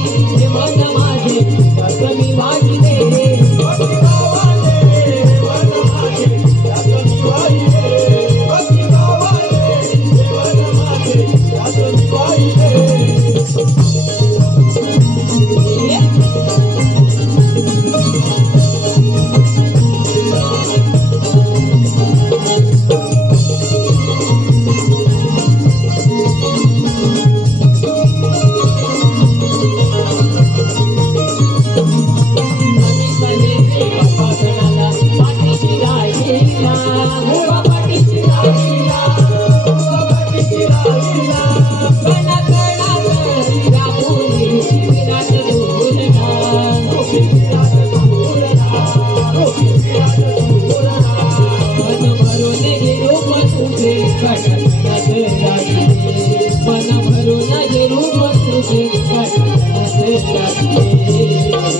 हे मन माझे त्यात मी वाहिले भक्ती भावाने हे मन माझे त्यात मी वाहिले भक्ती भावाने हे मन माझे त्यात मी वाहिले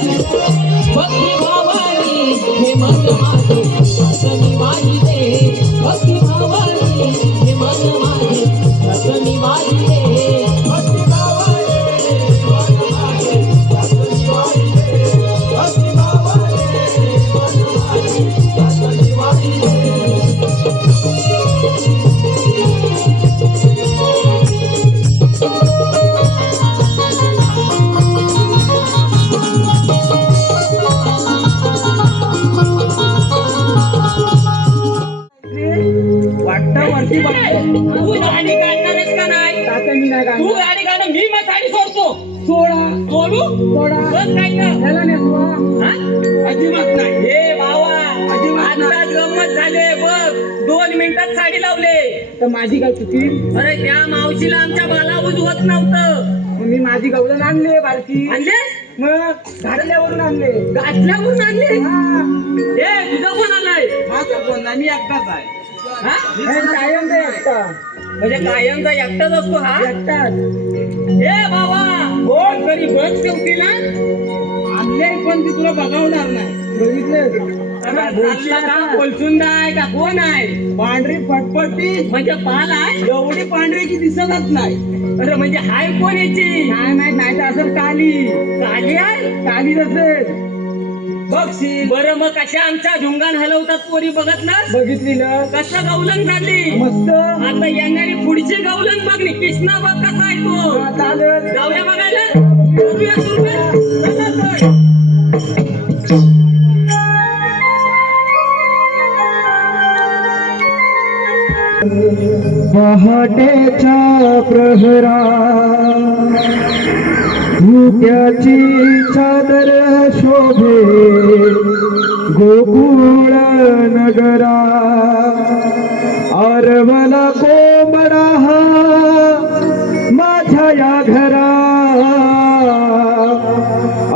भक्ती भावानी हे मन माझे त्यात मी वाहिले भक्ती भावानी हे मन माझे त्यात मी वाहिले भक्ती भावाने हे मन माझे त्यात मी वाहिले भक्ती भावाने हे मन माझे त्यात मी वाहिले तू गाडी काढणारच का नाही? तू गाडी काढ मी मग साडी सोडतो. सोडू बस काय अजिबात नाही. हे बाबा अजिबात गंमत झाले बघ 2 मिनिटात साडी लावले तर माझी काय चुकी? अरे त्या मावशीला आमच्या बाला उजवत नव्हतं. मी माझी गवलन आणले बारकी आणले मग घातल्यावरून आणले गाठल्यावरून आणले. हे तुझा कोण आलाय? माझा फोन मी एकटाच आहे. हा? कायम ते एकटा म्हणजे कायमचा एकटाच असतो हा. एकटाच हे बाबा कोण तरी बघ शेवटीला आणले पण ती तुला बघावणार नाही. बघितलं कोलसुंदा आहे का कोण आहे? पांढरी फटफटी म्हणजे पाल आहे एवढी पांढरी की दिसतच नाही. अरे म्हणजे हाय कोण याची? काय माहित नाही तर असं काली काली आहे काली असेल बघशील. बरं मग कशा आमच्या झुंगान हलवतात पोरी बघत ना बघितली ना कसं गवलन झाली मस्त. आता येणारी पुढची गवलन बघली कृष्णा बघ कसा आहे तो. हा, चालेल जाऊया बघायला बघूया सुरू. चला तर. पहाटेच्या प्रहरा धुक्याची चादर शोभे गोकुळ नगरा आरवला कोंबडा माझ्या या घरा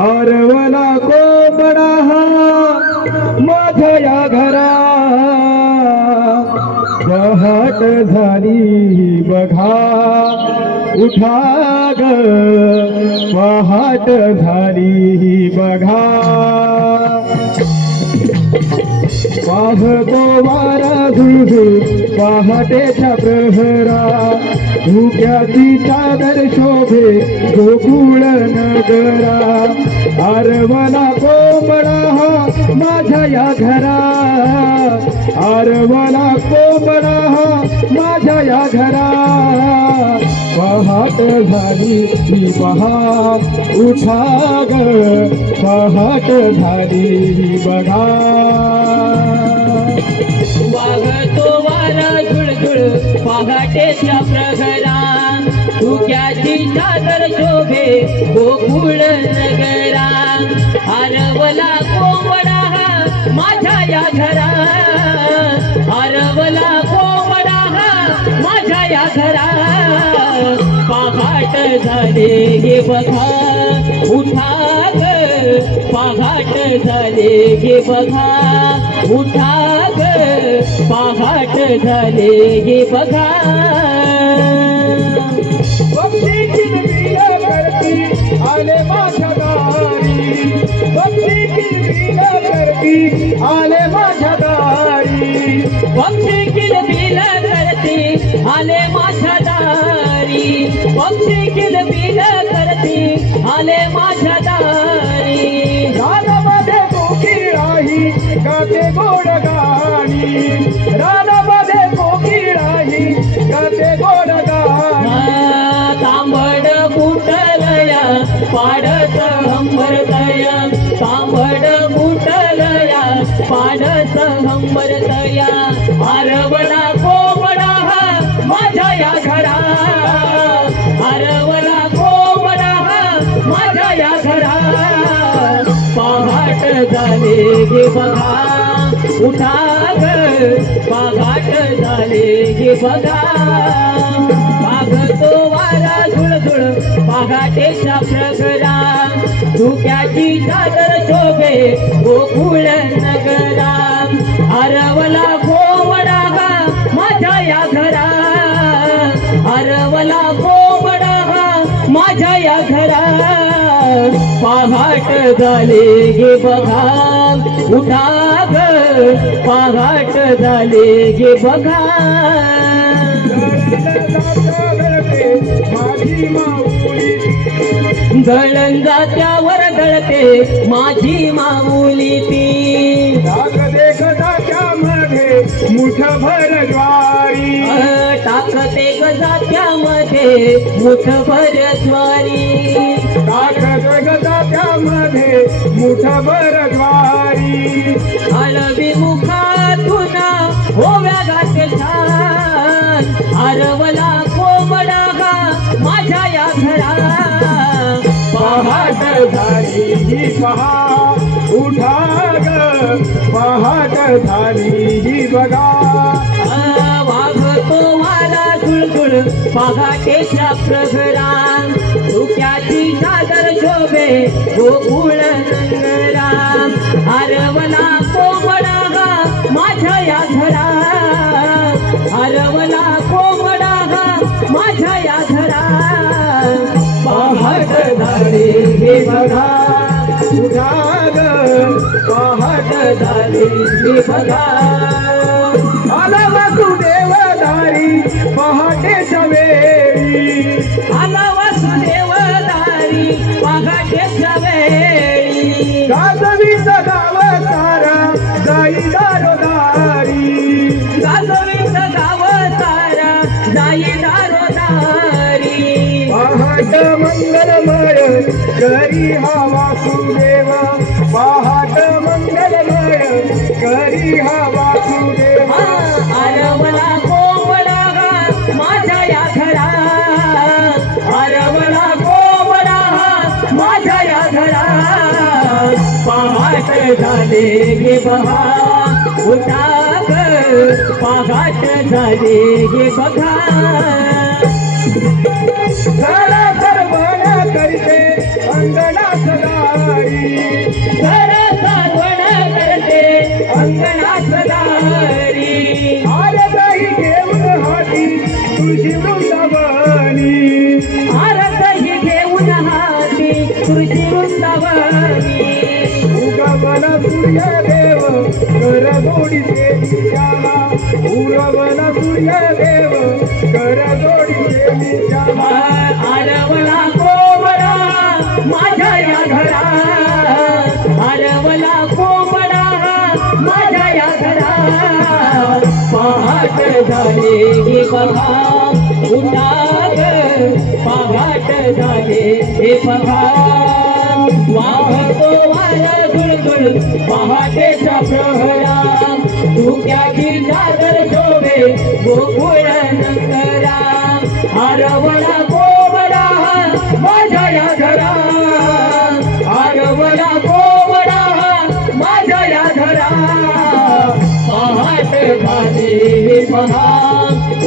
आरवला कोंबडा माझ्या या घरा पहाट झाली बघा उठा ग पहाट झाली बघा पाहतो वारा झुळझुळ पहाटेच्या प्रहरा धुक्याची चादर शोभे गोकुळ नगरा आरवला कोंबडा माझ्या या घरा आरवला कोंबडा माझ्या या घरा पहाट झाली ही पहा उठा ग पहाट झाली ही बघा वागतो वारा झुळझुळ पहाटेच्या प्रहरा धुक्याची चादर शोभे गोकुळ नगरा हरवला कोंबडा माझ्या या घरा हरवला कोंबडा माझ्या या घरा पहाट झाले हे बघा उठा ग पहाट झाले हे बघा उठा ग पहाट झाले हे बघा भक्ती किलबिल करती आले माझ्या दारी भक्ती किलबिल करती आले माझ्या दारी भक्ती किलबिल करती आले माझ्या दारी भक्ती किलबिल करती आले माझ्या दारी रानामध्ये कोकिळाही गाते गोड गाणी रानामध्ये कोकिळाही गाते गोड गाणी तांबड फुटलया पाडस हंबरतया तांबड फुटलया पाडस हंबरतया हरवला कोंबडा माझ्या या घरा हरवला कोंबडा माझ्या या घरा पहाट झाले गे बघा उठा ग पहाट झाले गे बघा तो वारा झुळझुळ पहाटेच्या प्रगरा धुक्याची चादर शोभे गोकुळ नगरा हरवला कोंबडा माझ्या या घरा हरवला कोंबडा माझ्या या घरा पहाट झाले गे बघा उठा ग पहाट झाले गे बघा माझी माऊली गळंजात्यावर दळते माझी माऊली ती टाक दे गजाच्यामध्ये मुठभर ज्वारी टाकते गजात्यामध्ये मुठभर ज्वारी टाक दे गजाच्यामध्ये मुठभर ज्वारी हळवी मुखातून होव्या गाते छान हरवला कोंबडा माझ्या या घरा पहाट झाली ही पहा उठा ग पहाट झाली ही बघा वागतो वारा झुळझुळ पहाटेच्या प्रगराम धुक्याची चादर शोभे गोकुळ नगरा हरवला कोंबडा माझ्या या घरा हरवला कोंबडा माझ्या या घरा पहाट झाले हे बघा उठा ग पहाट झाले हे बघा आला वासुदेव दारी पहाटेच्या वेळी आला वासुदेव दारी पहाटेच्या वेळी गाजवीचा गाव सारा जाई दारोदारी गाजवीचं गाव सारा जाई दारोदारी पहाट मंगलमय करी हा वासुदेव पहाट मंगलमय करी हा वासुदेव हरवला कोंबडा माझ्या या घरा हरवला कोंबडा माझ्या या घरा पहाट झाले गे बघा उठा ग पहाट झाले गे बघा जरा सर्वण करते अंगणात दारी घर सारवण करते अंगणात दारी आरताई घेऊन हाती तुळशी वृंदावनी आरतही घेऊन हाती तुळशी वृंदावनी उगवला सूर्यदेव कर गोडीचे श्यामा उगवला सूर्यदेव कर गोडीचे श्यामा हरवला कोंबडा माझ्या या घरा हरवला कोंबडा माझ्या या घरा पहाट झाले हे बघा उठा ग पहाट झाले हे बघा वाहतो वारा झुळझुळ पहाटेच्या प्रहरा धुक्याची चादर शोभे गोकुळ नगरा हरवला कोंबडा माझ्या या घरा हरवला कोंबडा माझ्या या घरा पहाट झाले हे बघा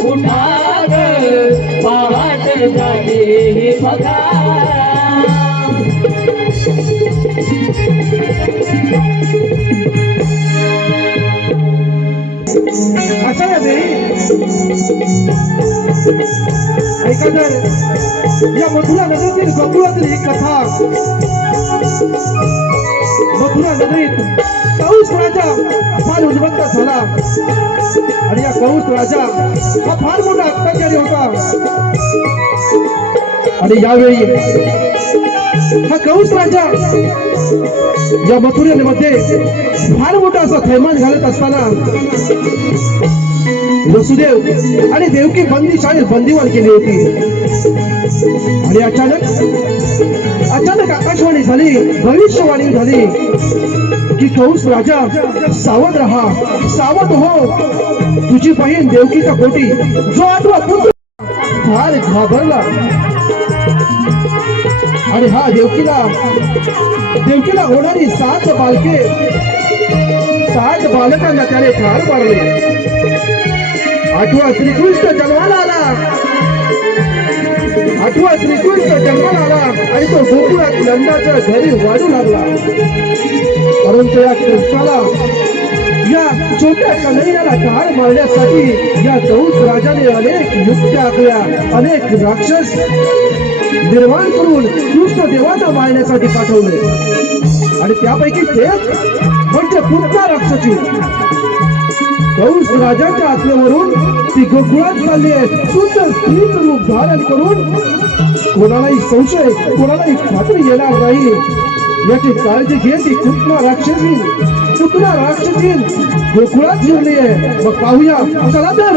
उठा ग पहाट झाले हे बघा अशा ऐका तर या मथुरा नगरीतील गोकुळातील ही कथा मथुरा नगरीत कंस राजा फार उद्भक्त झाला आणि या कंस राजा हा फार मोठा अत्याचारी होता आणि यावेळी हा कंस राजा या मथुरेमध्ये फार मोठा असा थैमान घालत असताना वसुदेव आणि देवकी बंदी शाळेत बंदीवान केली होती. आणि अचानक आकाशवाणी झाली, भविष्यवाणी झाली की कंस राजा सावध राहा, सावध हो. तुझी बहीण देवकीचा पोटी जो 8वा पुत्र फार घाबरला आणि हा देवकीला होणारी 7 बालके 7 बालकांना त्याने ठार मारले. 8वा श्रीकृष्ण जन्माला आला. 8वा श्रीकृष्ण जन्माला आला आणि तो गोकुळात नंदाच्या घरी वाढू लागला. परंतु या कृष्णाला, या छोट्या कन्हैयाला ठार मारण्यासाठी या कंस राजाने अनेक युक्त्या आखल्या, अनेक राक्षस निर्माण करून कृष्ण देवांना मारण्यासाठी पाठवले. आणि त्यापैकी तेच म्हणजे पुतना राक्षसी. कंस राजाच्या आत्म्यावरून ती गोकुळात चालली आहे, सुंदर स्त्रीचं रूप धारण करून. कोणालाही संशय, कोणालाही खात्री येणार नाही याची काळजी घेत ती पुतना राक्षसी गोकुळात शिरली आहे. मग पाहूया, चला तर.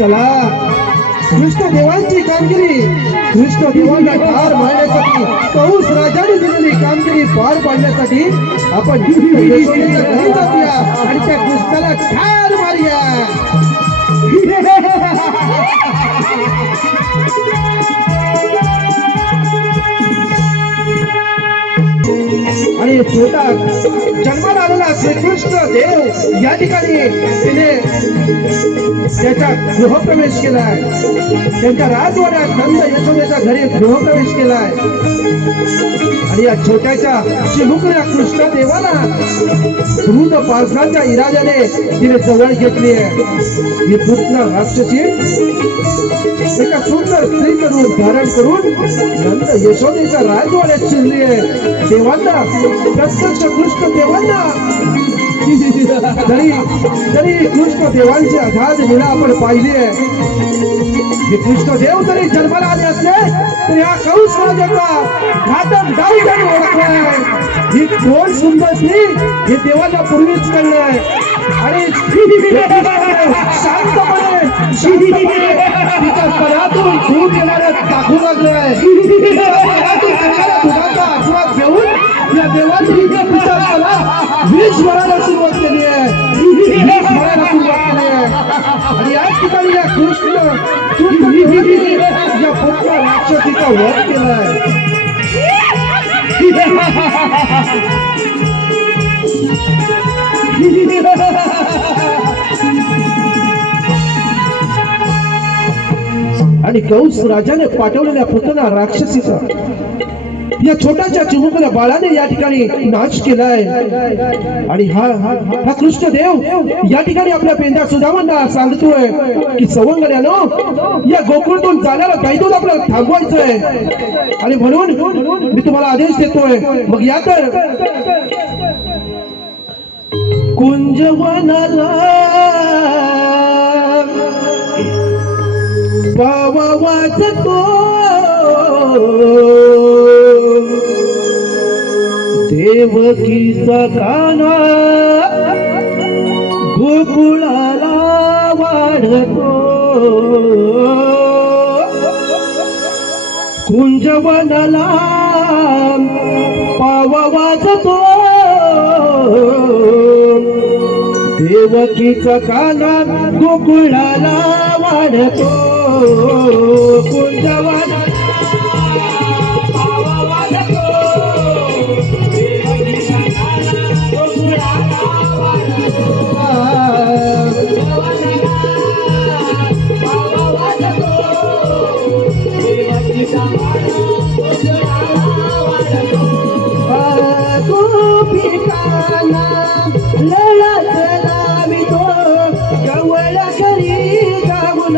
चला, कृष्ण देवांची कामगिरी, कृष्ण देवांना ठार मारण्यासाठी, कंस राजाने दिलेली कामगिरी पार पाडण्यासाठी आपण यशोदेच्या घरी जाऊया आणि त्या कृष्णाला ठार मारूया. आणि छोटा जन्माला आलेला श्रीकृष्ण देव या ठिकाणी तिने त्याच्या गृहप्रवेश केलाय. त्यांच्या राजवाड्यात नंद यशोदेच्या घरी गृहप्रवेश केलाय. आणि या छोट्याच्या चिमुकल्या कृष्ण देवाला दूध पालसांच्या इराद्याने तिने जवळ घेतली आहे. ही पुतना राक्षसी एका सुंदर स्त्रीचं रूप धारण करून नंद यशोदेच्या राजवाड्यात शिरली आहे. देवांना, प्रत्यक्ष कृष्ण देवांना तरी कृष्ण देवांची अगाध लीला आपण पाहिली आहे. कृष्ण देव जरी जन्माला आले असले तरी हा कंस राजाचा घातक डाव त्यांनी ओळखलाय. ही कोण सुंदर स्त्री हे देवाला पूर्वीच कळलंय. आणि शांतपणे तिच्या पदातून दूध येणाऱ्या दाखवू लागलोय. दुधाचा आस्वाद घेऊन या देवाची पिताला विष भरायला सुरुवात केली आहे. आणि याच ठिकाणी या कृष्ण या पुत्र राक्षसीचा वध केलाय. आणि कंस राजाने पाठवलेल्या पुतना राक्षसीचा या छोट्याच्या चिमुकल्या बाळाने या ठिकाणी नाश केलाय. आणि हा कृष्ण देव या ठिकाणी आपल्या पेंद्या सुदामांना सांगतोय की सवंगड्यानो, या गोकुळातून जाणारा दैदूत आपल्याला थांबवायचंय. आणि म्हणून मी तुम्हाला आदेश देतोय, मग या तर. कुंजवनाला पावा वाजतो देवकीचा काना गोकुळाला वाढतो कुंजवनाला पावा वाजतो देवकीचा काना गोकुळाला वाढतो कुंजवनाला पावा वाजतो देवकीचा काना गोकुळाला वाढतो पावा वाजतो देवकीचा काना गोकुळाला वाढतो गोपिकांना लळत लावितो गवळा घरी जाऊन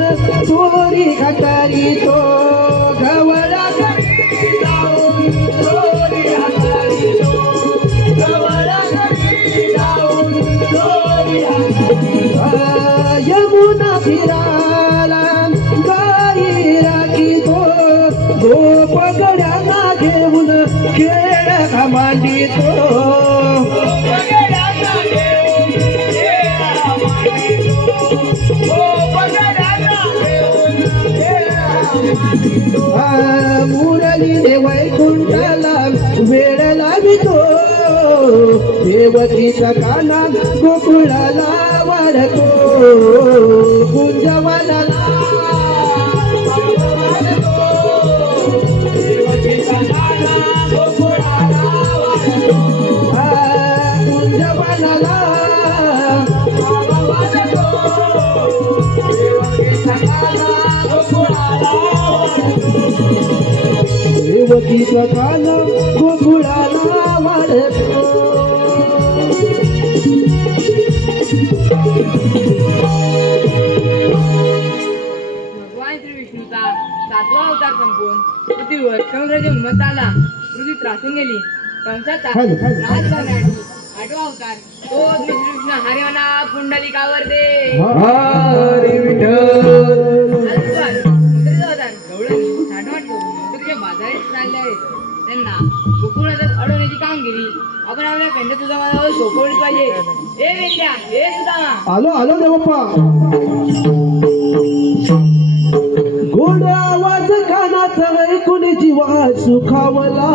चोरी घातरितो गवळा घरी जाऊन चोरी घातरितो गवळा घरी जाऊन चोरी घातरितो यमुना फिराला गाई राखितो गोप गड्यांना घेऊन खेळ मांडितो मुरली वैकुंठाला वेळ लावितो देवकीचा काना गोकुळाला वाढतो कुंजवनाला देवकीचा काना गोकुळाला वाढतो कुंजवनाला वाढतो देवकीचा काना गोकुळाला देवकीचा काना गोकुळाला वाढतो भगवान श्री विष्णूचा 7वा अवतार संपून पृथ्वीवर कंसाची उन्मत्त आला. पृथ्वी त्रासून गेली. कंसाचा नाश करण्यासाठी 8वा अवतार तो श्री कृष्ण हरिवना पुंडलिकावर दे हरी विठ्ठल मुद्रेचा अवतार गवळणी साठवण करून मुद्रेच्या बाजारात चालले आहेत. त्यांना गोकुळात अडवण्याची कामगिरी आपण आपल्या पेंड्या तुझा माझ्यावर सोपवली पाहिजे. हे वेद्या हे सुदामा आलो आलो देवप्पा गोड आवाज कानाचा ऐकून जीवा सुखावला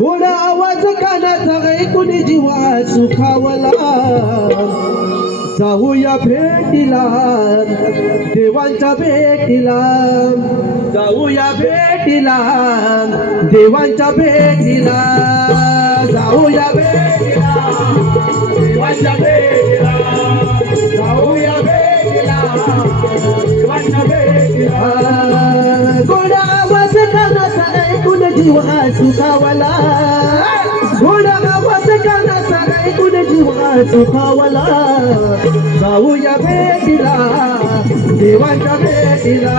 गोड आवाज कानाचा ऐकून जीवा सुखावला जाऊया भेटीला देवांच्या भेटीला जाऊया भेटीला देवांच्या भेटीला जाऊया भेटीला देवांच्या भेटीला जाऊया भेटीला देवांच्या भेटीला गोडा आवाज कानाचा ऐकून जीवा सुखावला गोडा आवाज कानाचा ऐकून जीवा सुखावला जाऊया भेटीला देवांच्या भेटीला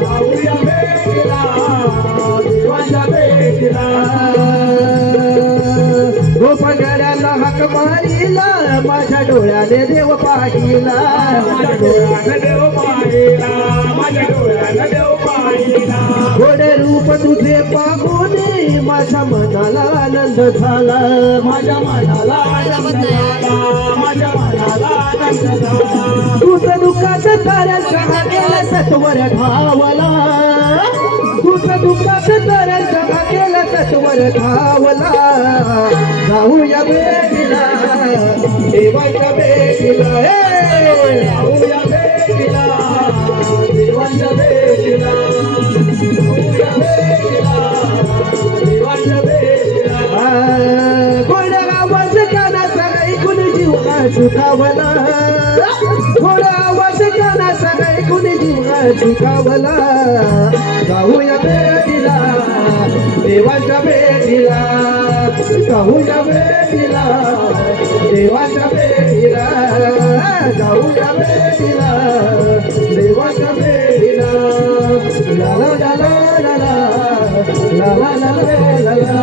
जाऊया भेटीला देवांच्या भेटीला गोपगड्याला हाक मारीला माझ्या डोळ्याने देव पाहिला माझ्या डोळ्याने देव पाहिला माझ्या डोळ्याने देव पाहिला गोडे रूप तुझे पाहून माझ्या मनाला आनंद झाला माझ्या मनाला आनंद झाला माझ्या मनाला आनंद झाला तुझं दुःखात ताऱ्यांचा केला सत्वर धावला तुझं दुःखात ताऱ्यांचा केला सत्वर धावला जाऊया भेटीला देवाच्या भेटीला जाऊया भेटीला देवाच्या भेटीला जाऊया भेटीला देवाच्या भेटीला गोड्या आवाज कानाचा ऐकून जीवा सुखावला गोड्या आवाज कानाचा ऐकून जीवा सुखावला जाऊया भेटीला देवाच्या भेटीला जाऊया भेटीला देवाच्या भेटीला जाऊया भेटीला देवाच्या भेटीला ला ला ला ला ला ला ला ला ला ला ला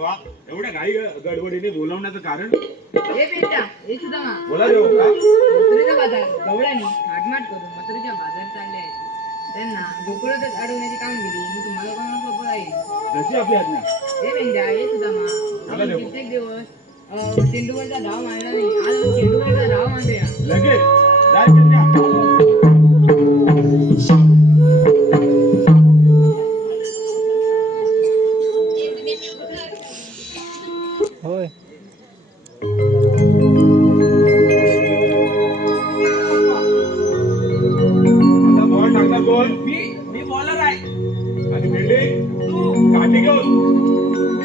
देवा एवढ्या घाई गडबडीने बोलवण्याचं कारण हे पेट्या हे सुद्धा मा बोला देवा का मथुरेचा बाजार गवळ्याने थाटमाट करून मथुरेच्या बाजार चालले आहेत त्यांना गोकुळातच अडवण्याची कामगिरी मी तुम्हाला कोणाला सोपं आहे जशी आपली आज्ञा हे पेंड्या हे सुद्धा मा बोला आपण देवा. कित्येक दिवस तेंडुलकरचा धाव मांडला नाही आज आपण तेंडुलकरचा धाव मांडूया लगेच जाय कन्या होय आता बॉल टाकणार बोल मी बॉलर आहे आणि बिल्डिंग तू काठी घेऊन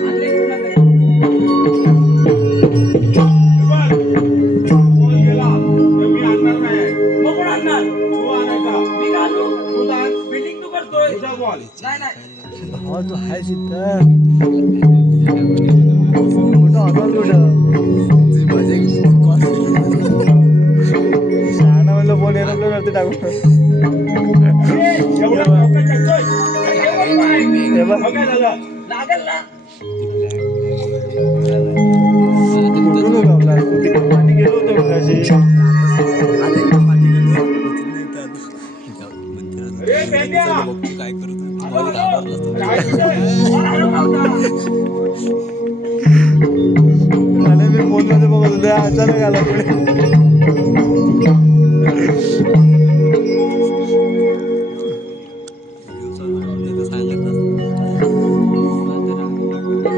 आणले तुला तरी. हे बघ बॉल गेला तर मी आणणार नाही मग कोण आणणार तू आणायचा मी घालू तू आण बिल्डिंग तू करतोय तुझा बॉल नाही नाही भावा तू हाय तिथं कुठं होता कुठं शहाणा म्हणलं फोन एरोप्लेन वरती टाकून एवढा धोका टाकतोय हे बघ मग काय झालं लागेल ना कुठून उगवला तू तिकडे पाणी गेलो होतो मगाशी अरे बेट्या काय करतो काय आणि मी फोन मध्ये बघत होते अचानक आला पुढे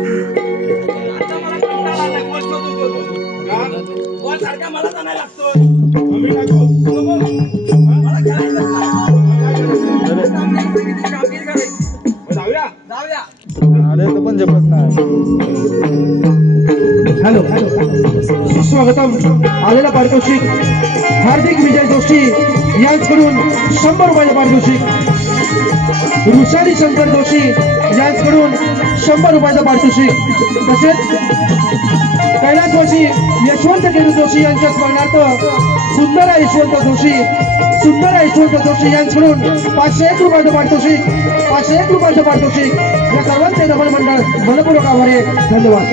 आता मला कंटाळा आलाय, बॉल शोधत होतो. बॉल सारखा मला आणायला लागतोय मम्मी टाकू मला खेळायचं नाही. कामगिरी करायची. जाऊया जाऊया अरे तो पण जपत नाही हॅलो स्वागतम आलेला पारितोषिक हार्दिक विजय जोशी यांच्याकडून 100 रुपयाचे पारितोषिक ऋषाली शंकर जोशी यांच्याकडून 100 रुपयाचं पारितोषिक तसेच कैलासवासी यशवंत केरू जोशी यांच्या स्मरणार्थ सुंदर यशवंत जोशी यांच्याकडून 501 रुपयाचं पारितोषिक 501 रुपयाचं पारितोषिक या सर्वांचे नमन मंडळ मनपूर्वक आभारी आहे. धन्यवाद.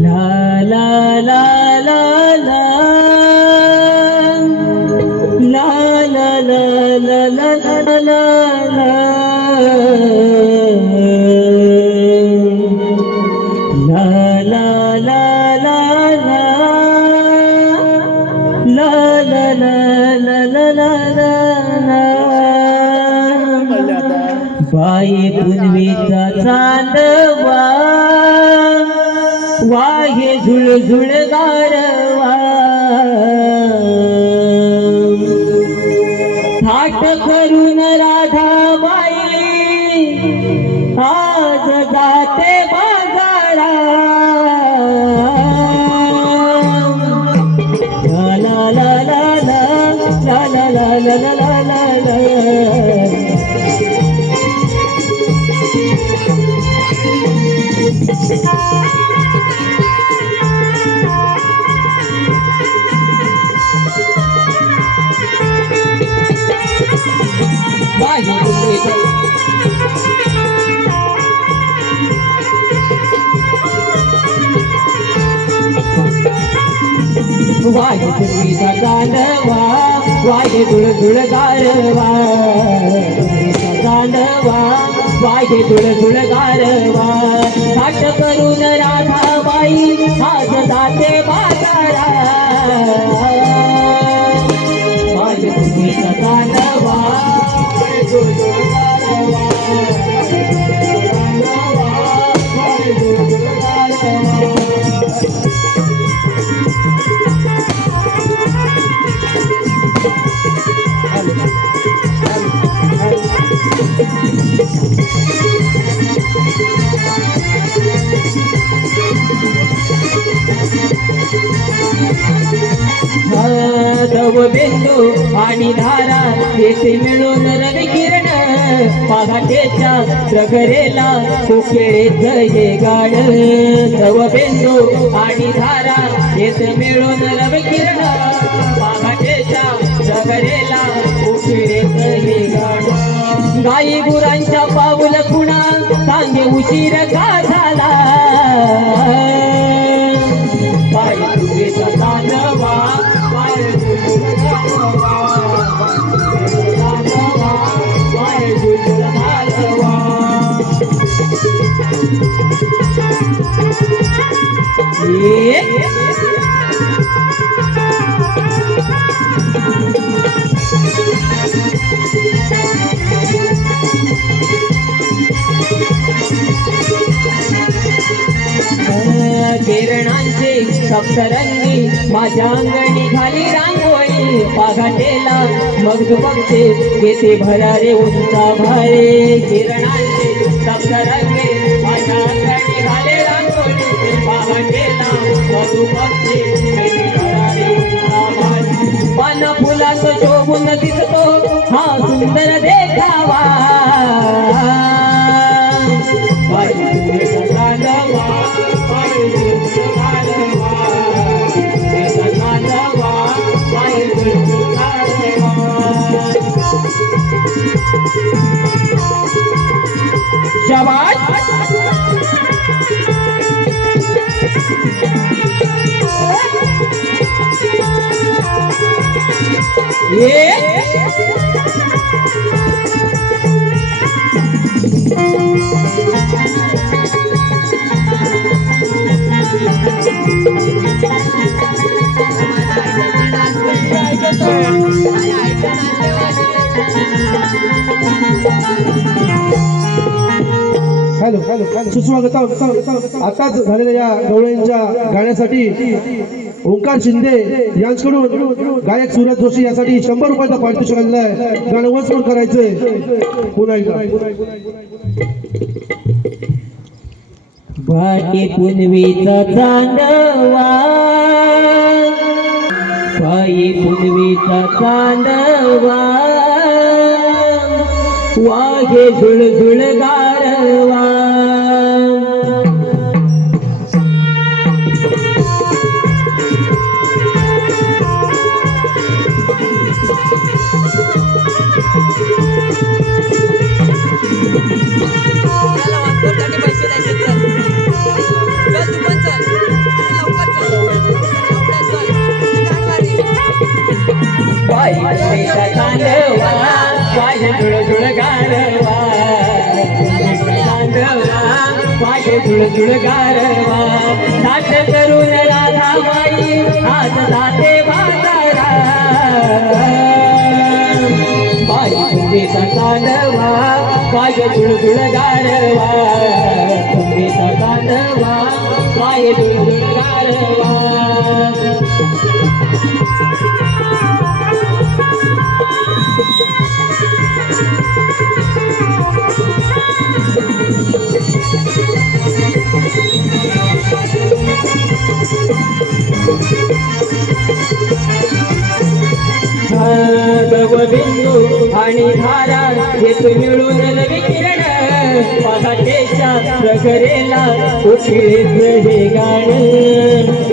La la la la la la la la la la la la बाई पुनवीचा चांदवा वाहे झुळझुळ गारवा थाट करून राधाबाई आज जाते बाजारा ला ला ला ला ला ला ला ला ला ला ला ला वाहे पूर्वीचा गांडवा वाहे धुळ गारवा गांडवा वाहे धुळ गारवा थाट करून राधाबाई आज जाते बाजारा वाहे पूर्वीचा गांडवा वाहे धुळ गारवा वाहे धुळ गारवा तव बिंदू आणि धारा येथे मिळून रवी किरण पहाटेच्या प्रगरेला उकेळेच हे गाण तव बिंदू आणि धारा येथे मिळून रवी किरण पहाटेच्या प्रगरेला उकेळेच हे गाण गाई गुरांच्या पाऊल खुणा सांगे उशीर का झाला पाय तुझेचा तांडवा पाय तुझेचा तांडवा पाय तुझेचा तांडवा किरणांचे सप्तरंगी माझ्या अंगणी खाली रांगोळी पाघाटेला मग बघते येते भरारे उंचा भारे किरणांचे सप्तरंगी माझ्या अंगणी खाली रांगोळी पाघाटेला मग बघते येते भरारे उंचा भारे पान फुलात शोभून दिसतो हा सुंदर देखावा शाबाश हॅलो सुस्वागत आताच झालेल्या या गवळ्यांच्या गाण्यासाठी ओंकार शिंदे यांच्याकडून गायक सूरज जोशी यासाठी 100 रुपयाचा पारितोषिक आलेला आहे. गाणं वन्स मोर करायचंय पुन्हा एकदा. वाटे पुनवीचा चांदवा पायी पुनवीचा चांदवा वाघे झुळझुळ गारवा झुळझुळ गारवा नाट करून राधाबाई आज जाते बाजारा बाई तुझेचा कांदवा पाय झुळझुळ गारवा तुझेचा कांदवा पाय झुळझुळ गारवा बिंदू आणि धारा येत मिळून रवी किरण पहाटेच्या प्रगरेला उठेच हे गाणं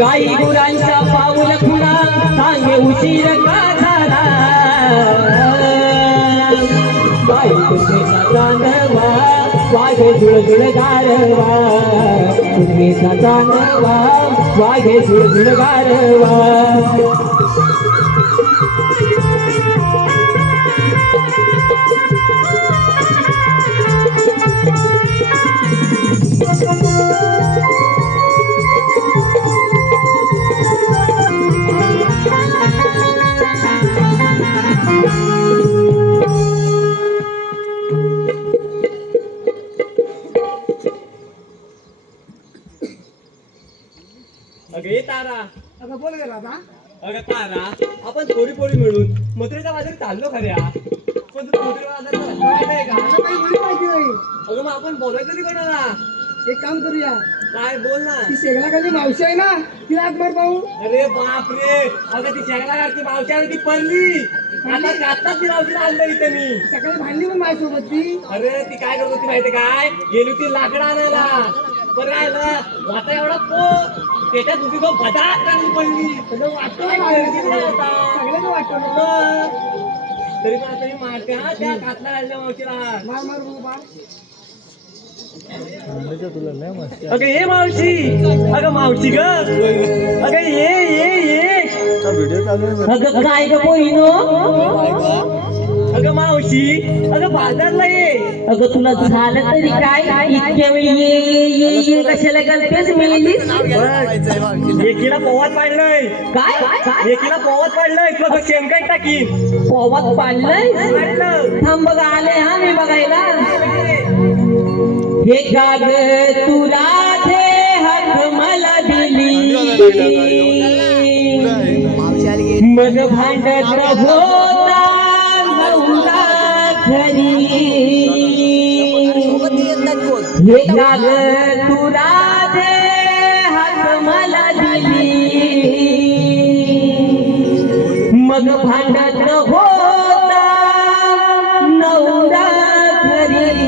गाई गुरांच्या पाऊल खुणा सांगे उशीर का झाला बाई तुझेचा चांदवा वाघे झुळझुळ गारवा तुझेचा चांदवा वाघे झुळझुळ गारवा अगे तारा अगं बोल गे राधा. अगं तारा आपण थोडी पोरी मिळून मथुरेच्या बाजारात चाललो खऱ्या पण तू मथुरेच्या बाजारात माहित आहे का मला काही मुली माहिती नाही. अगं मग आपण बोलायचं कधी कोणाला? एक काम करूया, काय बोल ना. ती शेगलाखाली मावशी आहे ना, तिला हाक मार पाहू. अरे बाप रे, अगं ती शेगलाची मावशी आहे ती पडली. आता आत्ताच ती मावशीला आणलं इथं मी. सकाळी भांडली पण माझ्यासोबत ती. अरे ती काय करत होती माहिती काय, गेली होती लाकडं आणायला. पण काय झालं, आता एवढा त्याच्यात तुझी तो बदात टाकून पडली. सगळं वाटतं ना काय मला. करते नाही आता. सगळ्यांना वाटतं ना. मग. तरी पण आता मी मारते हा त्या कातला आलेल्या मावशीला. मार मार बघू बा. अगं ये मावशी, अगं मावशी ग, अगं ये अगं काय ग पोहिनो, अगं मावशी, अगं बाजारला ये. अगं तुला झालं तरी काय, इतक्या वेळी ये कशाला गलतेच मिळलीस? एकीला पोवात पाडलंय, काय एकीला पोवात पाडलंय, तुला शेमकाय टाकीन. पोवात पाडलंय? पाडलं. थांब बघा आले हा मी बघायला. हे गाग तुला दे हाक मला दिली, मग भांडत होता नवरा घरी. हे गाग तुला दे हाक मला दिली, मग भांडत होता नवरा घरी.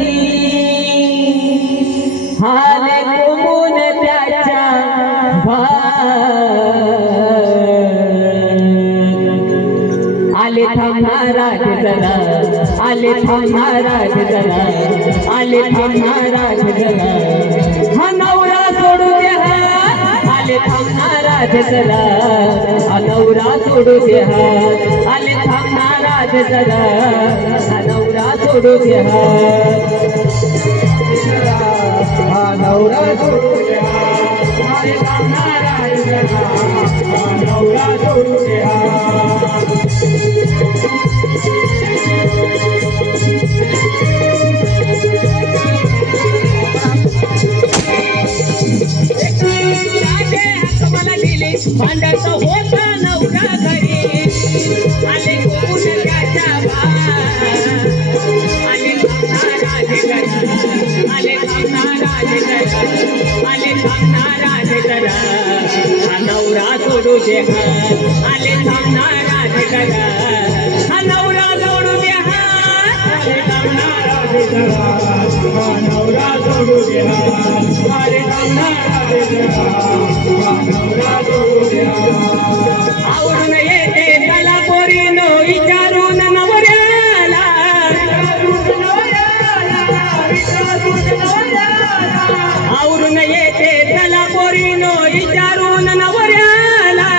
हाले कोमून त्याच्या आले थांबणाराज जरा, आले थांबणाराज जरा, आले थांबणाराज जरा. हा नवरा सोडू दे हात, आले थांबणाराज जरा, हा नवरा सोडू दे हात, आले थांबणाराज जरा, हा नवरा सोडू दे हात. हा नवरा सोडू द्या, अरे थांबणारा जरा, हा नवरा सोडू द्या. मला दिले भांडत होता नवरा घरी. आले कोण त्याच्या आले थांबणाराज जरा, आले थांबणाराज जरा, आले थांबणाराज जरा, हा नवरा सोडू दे हात, आले थांबणाराज जरा, हा नवरा सोडू दे हात, आले थांबणाराज जरा, हा नवरा सोडू द्या, अरे थांबणारा जरा, हा नवरा सोडू द्या. आवडून येते त्याला पोरीनो विचारून नवऱ्याला, आवरून येते त्याला पोरीनो विचारून नवऱ्याला.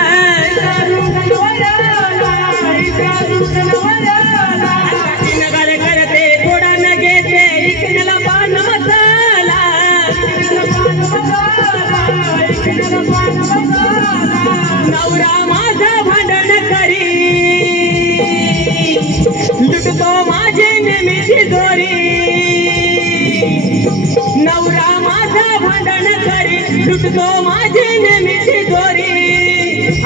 नगर करते थोडा न घेते इकण्याला पान मसाला. नवरा माझा भांडण करी, लुटतो माझे नेहमीची जोरी. नवरा माझा भांडण करी, लुटतो माझे नेहमीची जोरी.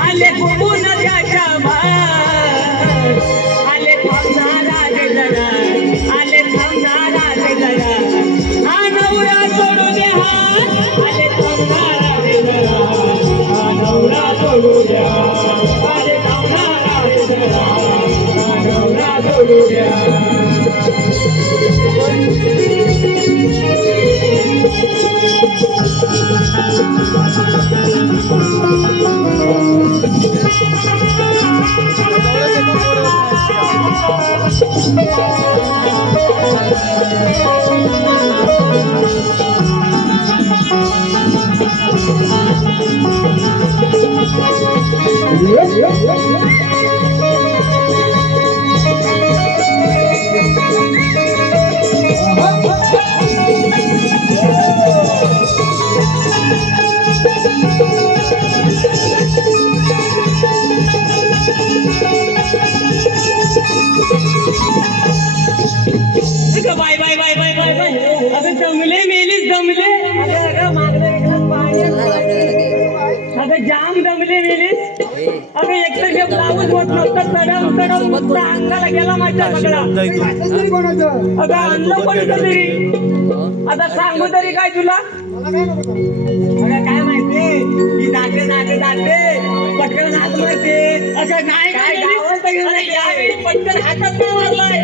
आले कुठून त्याच्या भार, आले थांबणाराज जरा, आले थांबणाराज जरा, हा नवरा सोडू दे हात, आले थांबणाराज जरा, हा नवरा सोडू द्या, अरे थांबणारा जरा, हा नवरा सोडू द्या. Bye bye bye bye bye bye. अगं जमले मेलीच जमले, अगं जाम दमले मेलीस. अगं एकतर हे ब्लाऊज होत नव्हतं, चढवून नुसता अंगाला गेला माझ्या सगळा. अगं आणलं कोणतं तरी, आता सांगू तरी काय तुला? अगं काय माहिती, ही दाटे पटकन हात मारते. असं नाही काय गावात अरे यावेळी पटकन हातात नाही मारलाय.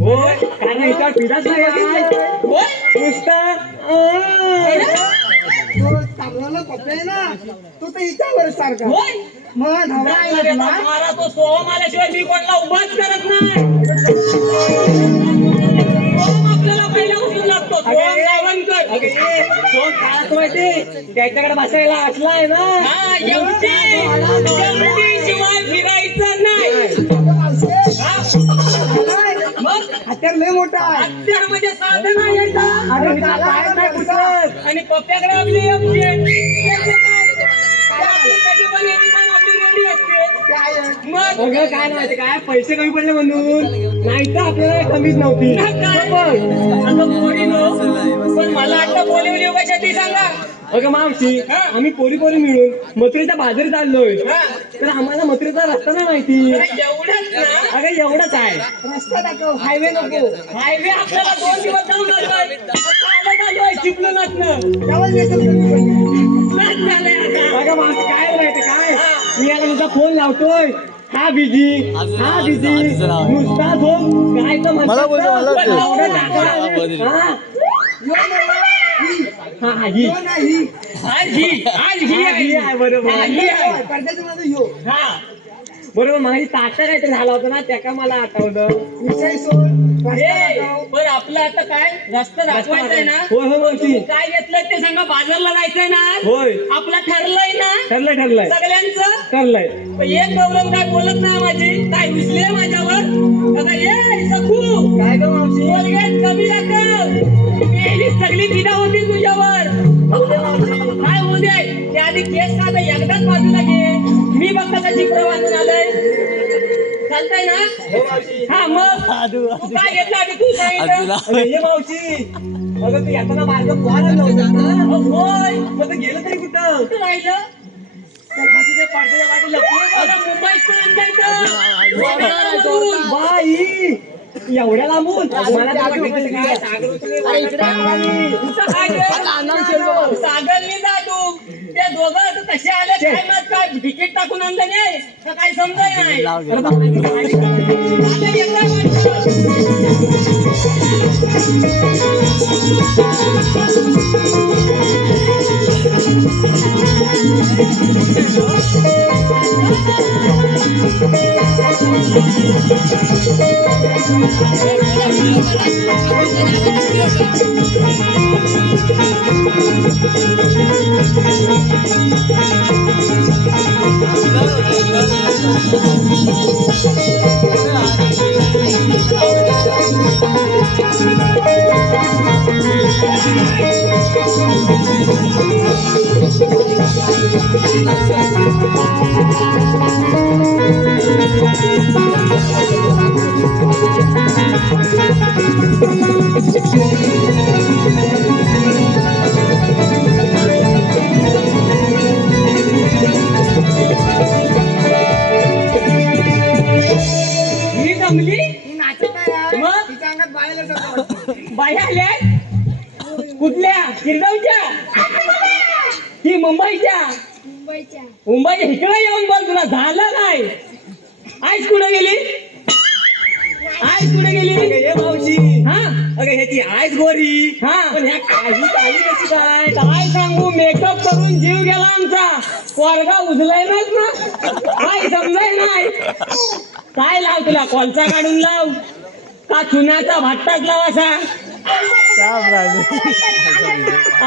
होय, कारण हिच्यावर फिरत नाही आहे. होय, नुसतं तू तर हिच्यावर सारखा होय. मग काय रे बा, मारा तो सोहम आल्याशिवाय मी कोणला उभाच करत नाही. सोहम आपल्याला पहिल्यापासून लागतो. सोहम गावणकर. सोहम काय असं माहिती, त्याच्याकडे बसायला असलाय ना. हा, एवढी शिवाय फिरायचं नाही. मग हत्यार लय मोठा आहे. हत्यार म्हणजे साधन आहे का? अरे हिचा पाय नाही फुटत. आणि पप्प्याकडे आपली आपली कधी पण येते का आपली रेडी असते. मग अगं काय माहिती काय, पैसे कमी पडले म्हणून, नाही तर आपल्याला कमीच नव्हती. अगं पोरीनो, पण मला आता बोलवली कशासाठी सांगा. अगं मावशी, आम्ही पोरी मिळून मथुरेच्या बाजारी चाललोय, तर आम्हाला मथुरेचा रस्ता नाही माहिती. एवढंच ना? अगं एवढंच आहे. रस्ता दाखव, हायवे नको. हायवे आपल्याला 2 दिवस जाऊन जातोय. चिपलं नाचणं. त्यावेळेस वेतन कमी पडली. अगं मावशी काय माहिती काय, मी याला नुसता फोन लावतोय, हा बिजी नुसता फोन काय तर म्हणतात बरोबर. माझी ताटा काहीतरी झाला होता ना, त्या का मला आठवलं. विषय सोड, रस्ता दाखव. पण आपलं आता काय रस्ता दाखवायचंय ना. होय होय मावशी, काय घेतलं ते सांगा. बाजारला जायचंय ना. होय, आपलं ठरलंय ना. ठरलंय सगळ्यांचं ठरलंय. एक प्रॉब्लेम काय बोलत नाही माझी, काय विसले माझ्यावर. आता ये सकू काय ग मावशी, कोलगेट कमी दाखव. मेली सगळी पिढा होती तुझ्यावर. काय होऊ दे, त्या आधी केस का एकदाच बाजूला घे. मी बघता का चित्र बांधून आलंय. चालतंय ना. हा मग तू काय घेतलं आधी तू सांगितलं. हे मावशी, अगं तू येताना माझं पोहायला नव्हतं ना. होय, मग गेलं तरी कुठं राहिलं. पडद्याच्या वाटी बाई एवढ्या लांबून मला सागरनी जातो. ते दोघं कसे आले काय मग, काय तिकीट टाकून आणलं नाही तर काही समजाय नाही. बाया आल्या कुठल्या किरगावच्या की मुंबईच्या इकडे येऊन बोल. तुला झालं काय? आईस कुठे गेली? मावशी हा अगं ह्याची आईस गोरी. हा पण ह्या काही कशी काय सांगू. मेकअप करून जीव गेला आमचा. पोरगा उजलाय ना, काय समजाय नाही. काय लाव तुला, कोलचा काढून लाव का चुनाचा भाट्टाच लावासा.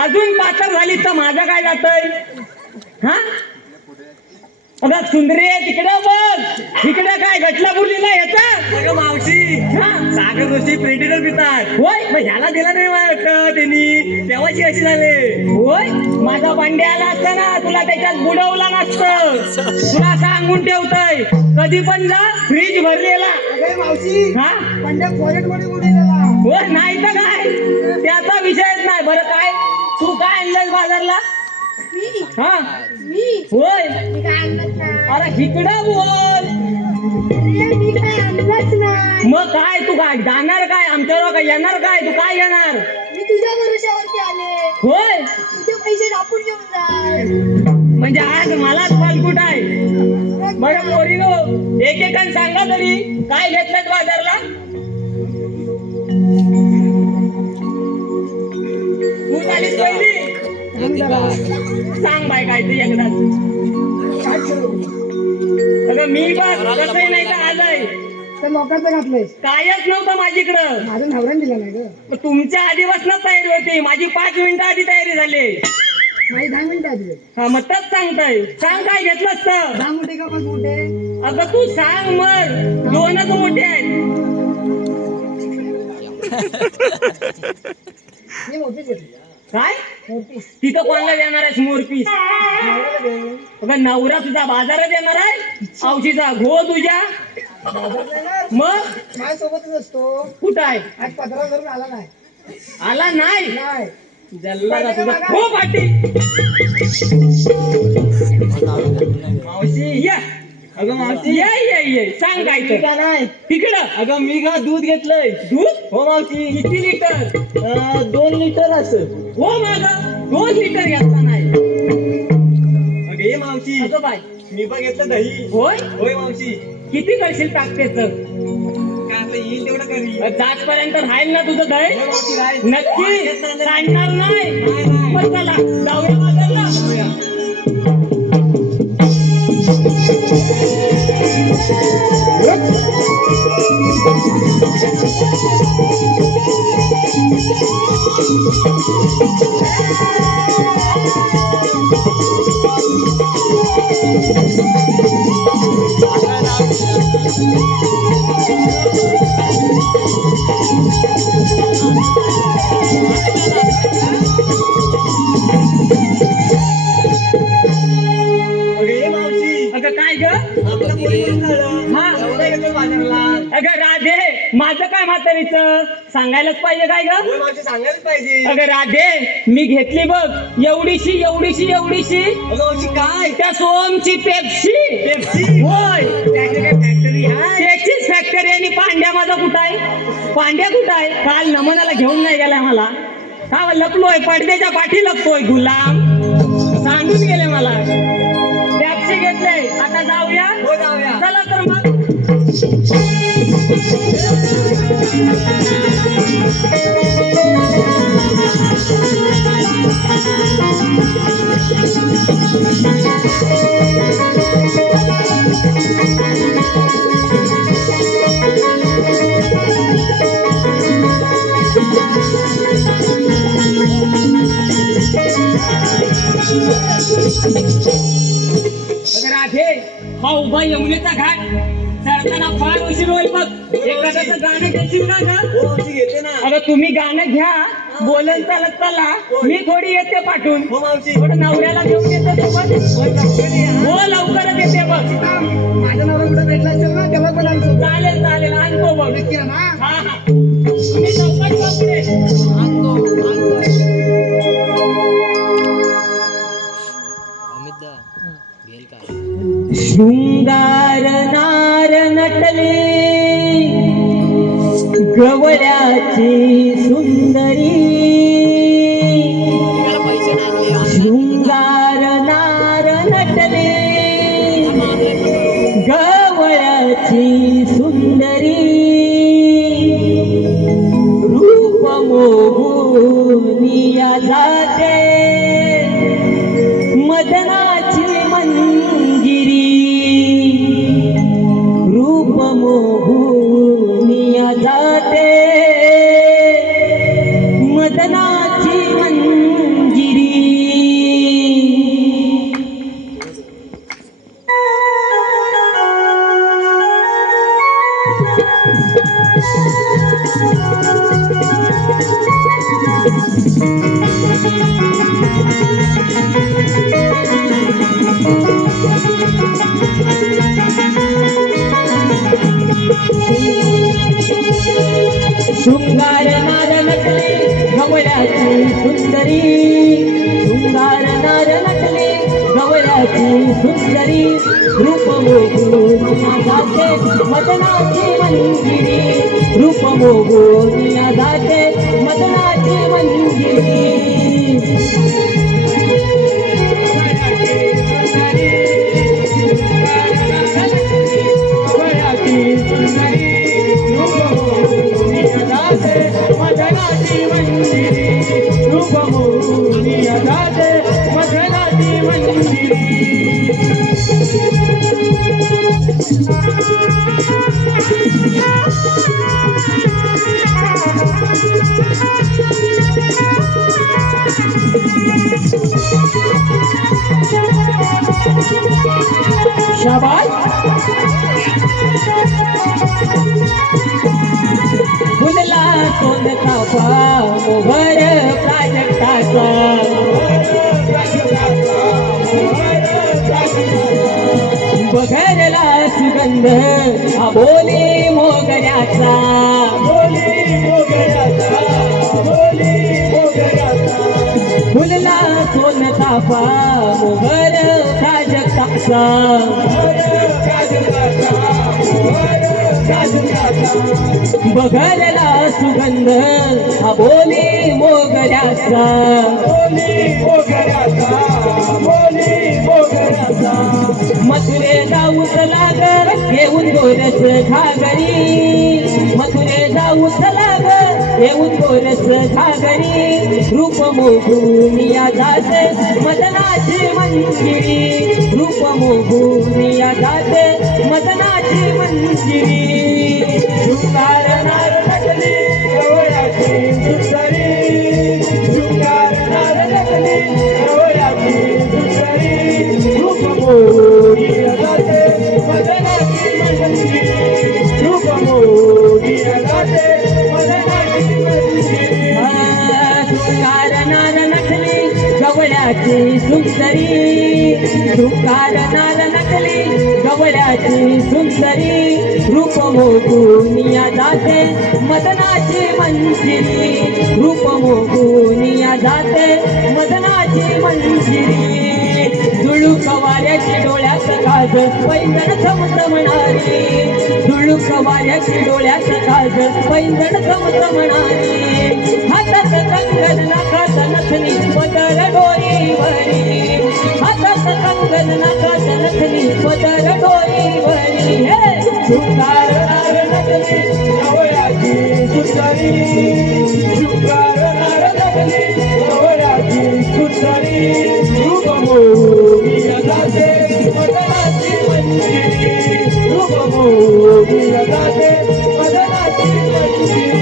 अजून पातळ झाली तर माझं काय जातंय. हा अगं सुंदरी तिकडे बघ, इकडे काय गटला बुडलेला याचा मावशी. सागर दोषी प्रेडिटर पितात. होय, मग ह्याला दिला नाही वाटत त्यांनी, तेव्हाची अशी झाले. होय, माझा पांड्या आला असता ना तुला त्याच्यात बुडवला नसतं. तुला सांगून ठेवतोय, कधी पण जा फ्रीज भरलेला. मावशी हा पंड्या फॉरेट मध्ये उडलेला. हो नाही तर काय, त्याचा विषयच नाही. बरं काय तू काय आणलंस बाजारला? हा होय अरे इकडं बोल मग काय तू काय जाणार काय आमच्यावर काय येणार काय तू काय येणार मी तुझ्या भरोशावरती आले होय तुझे पैसे टाकून घेऊन जा म्हणजे आज मलाच फालकूट आहे बरं पोरी गो एकेकान सांगा तरी काय घेतलं बाजारला तू झालीस पहिली सांग बाय काय ते एकदाच अगं मी बघ कसंही नाही तर आलंय तर लोकांचं घातलंय कायच नव्हतं माझीकडं माझं नवऱ्याने दिलं नाही ग मग तुमच्या आधीपासूनच तयारी होती माझी 5 मिनिटं आधी तयारी झाली माझी 10 मिनिटं आधी हा मग तच सांगताय सांग काय घेतलंस तर 10 मोठे का 5 मोठे अगं तू सांग मग 2च मोठे आहेत मी मोठीच होती काय मोठीच तिथं कोणाला देणार आहेस मोरपीस अगं नवरा तुझा बाजारात येणार आहे औशीचा घो तुझ्या मग माझ्यासोबतच असतो कुठं आहे आज 15 धरून आला नाही आला नाही नाही जल्ला तुझा हो पाटी मावशी या अगं मावशी ये ये ये सांग काय तर का नाही तिकडं अगं मी का दूध घेतलंय दूध हो मावशी किती लिटर 2 लिटर असं हो माझं 2 लिटर घेतला नाही अगं ये मावशी अगं बाय मी पण घेतलं दही होय होय मावशी किती करशील टाकतेच काय आता येईल तेवढं करी जातपर्यंत राहील ना तुझं दही हो मावशी काय नक्की सांगणार नाही नाही, नाही. मग चला जाऊया बाजारला अगं ये मावशी अगं काय ग आपलं पोरी झालं हा. एवढं घेतलं बाजारला अगं राधे माझं काय म्हातारीचं सांगायलाच पाहिजे काय ग होय मावशी सांगायलाच पाहिजे अगं राधे मी घेतली बघ एवढीशी एवढीशी एवढीशी अगं मावशी काय त्या सोमची पेप्सी पेप्सी होय त्याची काय फॅक्टरी आहे त्याचीच फॅक्टरी आणि पांड्या माझा कुठं आहे पांड्या कुठं आहे काल नमुनाला घेऊन नाही गेलाय मला का लपलोय पडद्याच्या पाठी लपतोय गुलाम सांगून गेले मला पेप्सी घेतलंय आता जाऊया हो जाऊया चला तर मग अगं राधे हा उभा यमुनेचा घाट चढताना फार उशीर होईल बघ एखाद्याचं गाणं घेशील का ग हो मावशी घेते ना अगं तुम्ही गाणं घ्या बोलत चालत चला मी थोडी येते पाठवून हो मावशी थोडं नवऱ्याला घेऊन येतो सोबत होय लवकर ये, हा. हो लवकरच येते बघ माझा नवरा कुठे भेटला असेल ना तेव्हा पण आमचं चालेल चालेल आणतो बघ नक्की ना हा हा तुम्ही लवकर जा पुढे शृंगार नार नटले गवळ्याची सुंदरी शृंगार नार नटले गवळ्याची सुंदरी रूप मोहनिया जाते मदनाची मंजिरी रूप मोहनिया जाते शृंगार नार नटले गवळ्याची सुंदरी शृंगार नार नटले गवळ्याची सुंदरी रूप मोगुनिया जाते मदनाची मंजिरी रूप मोगुनिया जाते मदनाची मंजिरी शाबाश फुलला सोनचा मोहर प्राजक्ताचा बघरला सुगंध अबोली मोगऱ्याचा फुलला सोनचा मोहर प्राजक्ताचा बघरला सुगंध अबोली मोगऱ्याचा मथुरे जाऊच लाग घेऊन गोरस घागरी मथुरे जाऊच लाग घेऊन गोरस घागरी रूप मोगुनिया जाते मदनाची मंजिरी रूप मोगुनिया जाते मदनाची मंजिरी शृंगार नार नटली गवळ्याची सुंदरी शृंगार नार नटली गवळ्याची सुंदरी रूप मोगुनिया जाते मदनाची मंजिरी रूप मोगुनिया जाते मदनाची मंजिरी शृंगार नार नटली गवळ्याची सुंदरी शृंगार नार नटली गवळ्याची सुंदरी रूप मोगुनिया जाते मदनाची मंजिरी रूप मोगुनिया जाते मदनाची मंजिरी झुळूक वाऱ्याची डोळ्यात काज पैंजण चमचमणारी झुळूक वाऱ्याची डोळ्यात काज पैंजण चमचमणारी हातात कंगन नाकात नथनी पदर डोरीवरी हातात कंगन नाकात नथनी पदर डोरीवरी हे शृंगार नार नटली गवळ्याची सुंदरी शृंगार नार नटली गवळ्याची सुंदरी रूप मोगुनिया जाते मदनाची मंजिरी रूप मोगुनिया जाते मदनाची मंजिरी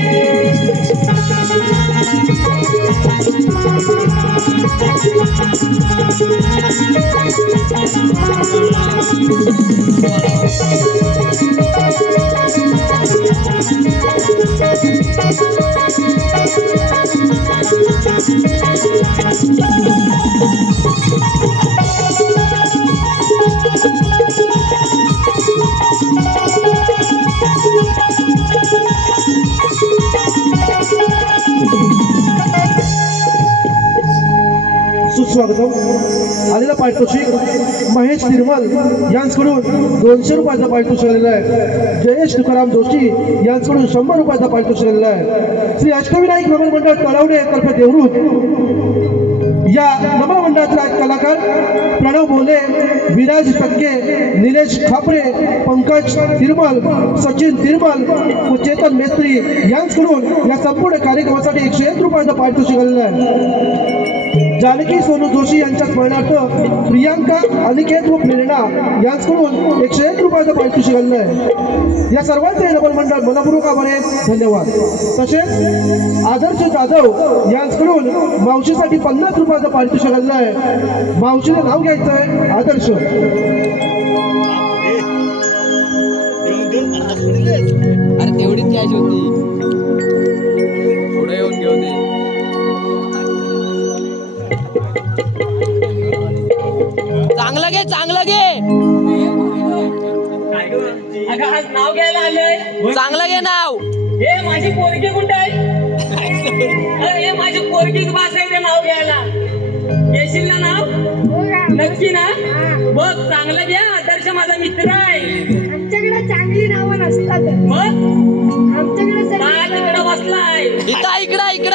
सुस्वागतम आलेला पारितोषिक महेश निर्मल यांच्याकडून 200 रुपयाचा पारितोषिक आलेला आहे जयेश तुकाराम जोशी यांच्याकडून 100 रुपयाचा पारितोषिक आलेला आहे श्री अष्टविनायक नमन मंडळ तळवडे तर्फे देवरूत या नमन मंडळाचे कलाकार प्रणव मोले विराज टक्के निलेश खापरे पंकज तिरमल सचिन तिरमल व चेतन मेस्त्री यांच्याकडून या संपूर्ण कार्यक्रमासाठी 101 रुपयाचा पारितोषिक आलेला आहे जानकी सोनू जोशी यांच्या स्मरणार्थ प्रियांका अनिकेत व प्रेरणा यांच्याकडून 101 रुपयाचा पारितोषिक आलेलं आहे या सर्वांचे नमन मंडळ मनपूर्वक आभार धन्यवाद तसेच आदर्श जाधव यांच्याकडून मावशीसाठी 50 रुपयाचा पारितोषिक आलेलं आहे मावशीचं नाव घ्यायचं आहे आदर्श अरे तेवढीच कॅश होती पुढे येऊन घेऊ दे चांगलं घे अगं आज नाव घ्यायला आलंय चांगलं घे नाव हे माझी पोरगी कुठे आहे? अरे हे माझी पोरगी बास आहे ते नाव घ्यायला. येशील ना नाव? नक्की ना? बघ चांगलं घ्या. आदर्श माझा मित्र आहे. आमच्याकडे चांगली नावं नसतात. मग आमच्याकडे तिकडं बसलाय. इकडं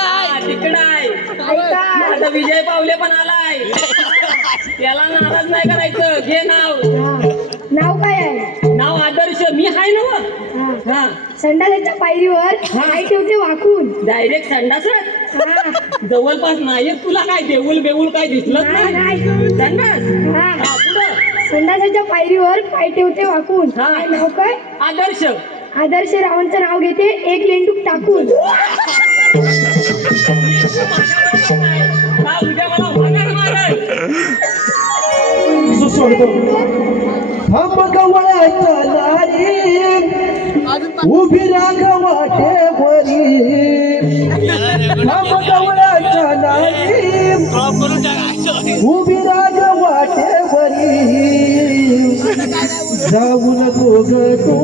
हा, तिकडं आहे. माझा विजय पावले पण आलाय. त्याला नाराज नाही करायचं. घे नाव. नाव काय आहे? नाव आदर्श. मी आहे ना व? हा. हा संडासाच्या पायरीवर पाय ठेवते वाकून. डायरेक्ट संडासच. हा. जवळपास नाही तुला काय देऊळ बेऊळ काय दिसलंच नाही, नाही. नाही. संडास. हा. हा, पुढं. संडासाच्या पायरीवर पाय ठेवते वाकून. हा. काय नाव काय? आदर्श. आदर्श रावांचं नाव घेते एक लेंडूक टाकून. हा, उद्या मला होणार मारल. सुस्वागत. थांब गवळ्याच्या दारी उभी राग वाटेवरी. थांब गवळ्याच्या दारी उभी राग वाटेवरी. जाऊ नको ग तू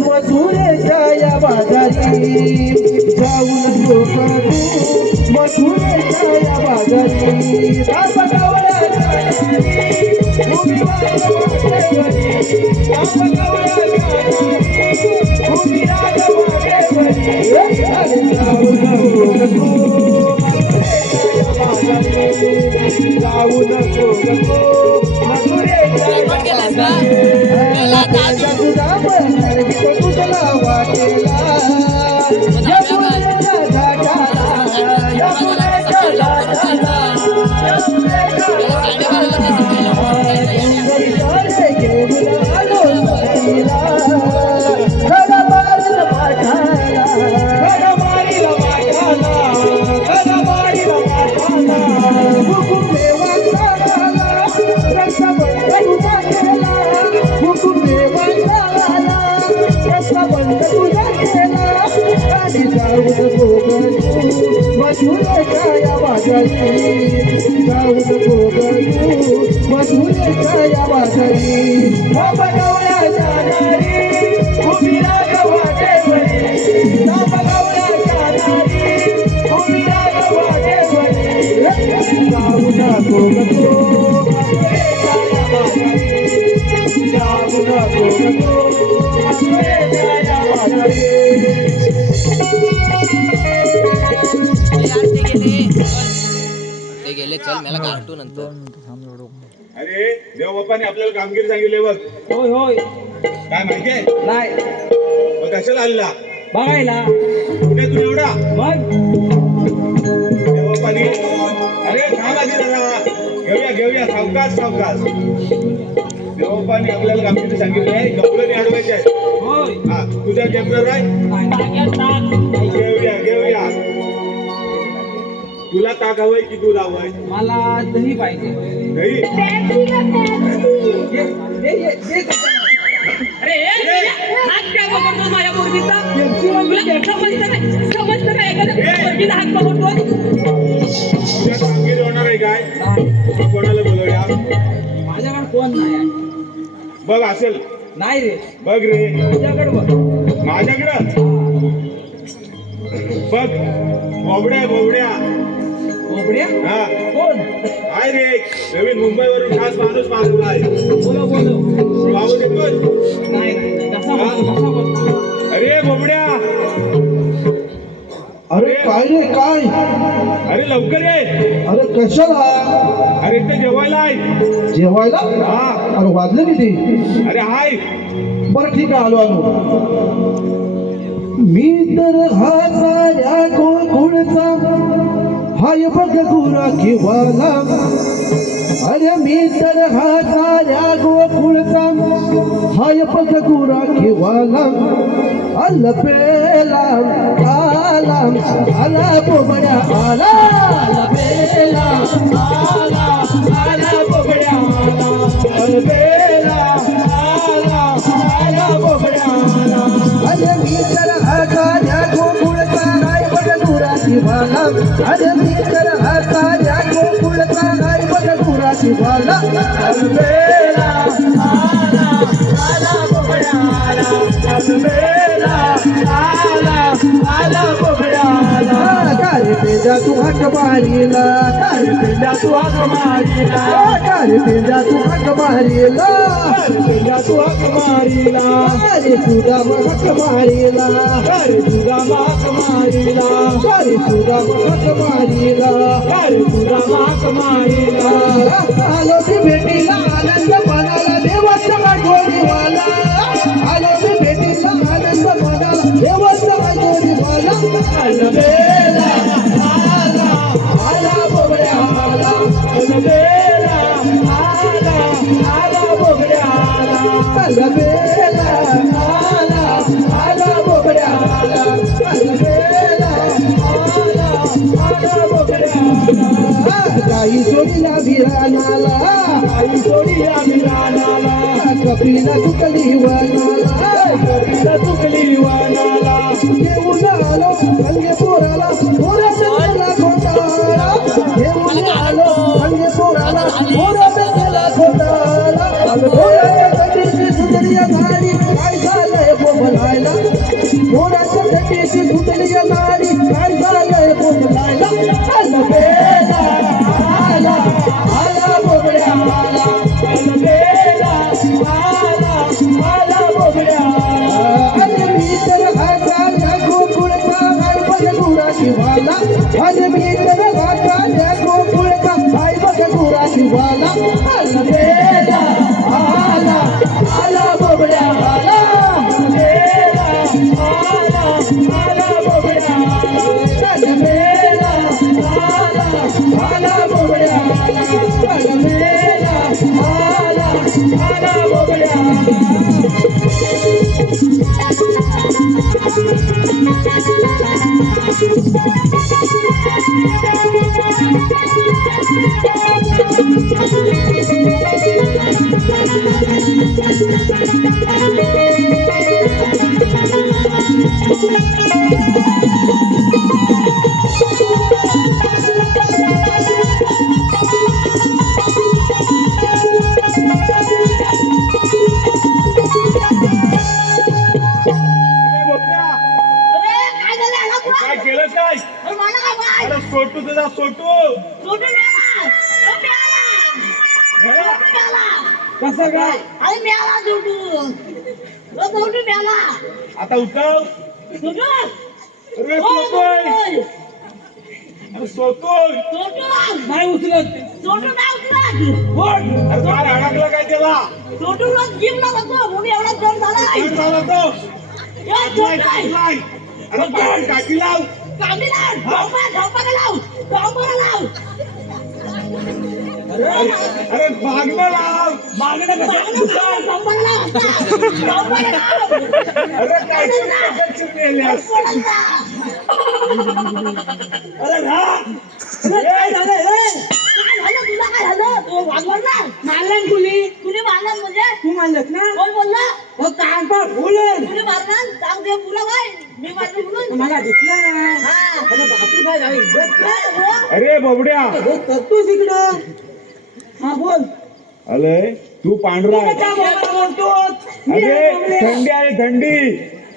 मथुरेच्या या बाजारी. जाऊ नको ग तू मथुरेच्या या बाजारी. थांब गवळ्याच्या दारी उभी राग वाटेवरी. थांब गवळ्याच्या दारी उभी राग वाटेवरी. जाऊ नको ग तू जाऊ नको ग तुझा तुझला वाटेला या फुलाच्या घाटाला. या फुलाच्या घाटाला घेऊन आलो नदीला. खडा मारील माठाला. खडा मारील माठाला. खडा मारील माठाला. हुकुमे वाचाला रक्षाबंध तुझा केला. हुकुमे वाचाला रक्षाबंध तुझा केला. आणि जाऊ नको ग तू मथुरेच्या या बाजारी. जाऊ नको ग तू मथुरेच्या या बाजारी. थांब गवळ्याच्या दारी उभी राग वाटेवरी. थांब गवळ्याच्या दारी उभी राग वाटेवरी. जाऊ नको ग तू मथुरेच्या या बाजारी. जाऊ नको ग तू मथुरेच्या या बाजारी. ते गेले चल मला काढतो नंतर. अरे देवबापाने आपल्याला कामगिरी सांगितली बघ. होय होय. काय माहितीये? नाही मग कशाला आलेला? बघायला. कुठे तू एवढा? मग देवबापाने अरे थांब आधी जरा. घेऊया सावकाश सावकाश. देवबापाने आपल्याला कामगिरी सांगितली आहे. गवळणी अडवायची आहे. होय. हा तुझ्या टेम्परर आहे. टाक्यात टाक. घेऊया. तुला ताक हवंय की दूध हवंय? मला दही पाहिजे. दही. अरे हात काय पकडतो माझ्या पोरगीचा? तुला समजतं नाही एखाद्या पोरगीचा हात पकडतो. तुझ्या कामगिरी होणार आहे काय? मग कोणाला बोलवूया? माझ्याकडे कोण नाही आहे. बघ असेल. नाही रे. बघ रे. तुझ्याकडे बघ. माझ्याकडं बघ. बोबड्या बोबड्या. हा कोण? आहे रे. नवीन मुंबईवरून खास माणूस मागवला आहे. बोलो. बाबू देतोय? नाही कसा बोलतो. अरे बोबड्या. अरे काय रे काय? अरे लवकर ये. अरे कशाला? अरे ते जेवायला आहे. जेवायला? हा. अरे वाजले किती? अरे हाय. बरं ठीक आहे आलो. मी तर हा साऱ्या गोकुळचा हाय बघ गुरा किवाला. अरे मी तर हा साऱ्या गोकुळचा हाय बघ गुरा किवाला. अलबेला आला आला बोबड्या आला. अलबेला आला बोबड्या आला. अलबेला आला बोबड्या आला. अरे मी तर हा साऱ्या गोकुळचा हाय बघ गुरा किवाला. अरे मी तर हा साऱ्या गोकुळचा हाय बघ गुरा किवाला. अलबेला आला बोबड्या आला. अलबेला आला पिंड्या तू हाक मारीला काळी पिंड्या तू हाक मारीला काळी पिंड्या तू हाक मारीला काळी पिंड्या तू हाक मारीला काळी तुझा हाक मारीला काळी तुझा हाक मारीला काळी तुझा हाक मारीला काळी तुझा हाक मारीला आलो मी भेटीला आनंद मनाला देवाचा गोडीवाला आलो मी भेटीला आनंद मनाला देवाचा गोडीवाला अलबेला आला आला बोबड्या आला अलबेला आला आला बोबड्या आला अलबेला आला आला बोबड्या आला अलबेला आला आला बोबड्या आला गाई सोडीला विरानाला गाई सोडीला विरानाला कपिला तुकली वनाला कपिला तुकली वनाला येऊन आलो अंगे पोराला पोराचा गेला घोटाळा येऊन आलो अंगे पोराला पोराचा गेला घोटाळा पोराच्या कटीची सुतळीया गाडी काय झालंय बोबलायला पोराच्या कटीची सुतळीया गाडी काय झालंय बोबलायला अलबेला आला आला बोबड्या आला अलबेला आला आला बोबड्या आला मी तर हाताला गोकुळचा आई बघ गुराची वाला आणि मी तर हाताला गोकुळचा आई बघ गुराची वाला अलबेला आला आला बोबड्या आला अलबेला आला आला बोबड्या अलबेला आला आला बोबड्या अलबेला आला आला बोबड्या काय केलं काय अरे सोटू तुझा सोटू कसं काय आता उठव अरे सोटोय अरे सोटोय नाही उचलत अरे काय अडकलं काय त्याला काय झालं तो अरे पाय काठी लाव अरे मागणं लाव मागणं अरे काय मेल्यास अरे राम काय झालं मारलं कुणी तू मारलंस ना हो कांदा फुलं मला दिसलं ना अरे बापू काय झालं अरे बबड्या तूच इकडं हा बोल अरे तू पांढरा आहे. काय बोलतो अरे थंडी आहे थंडी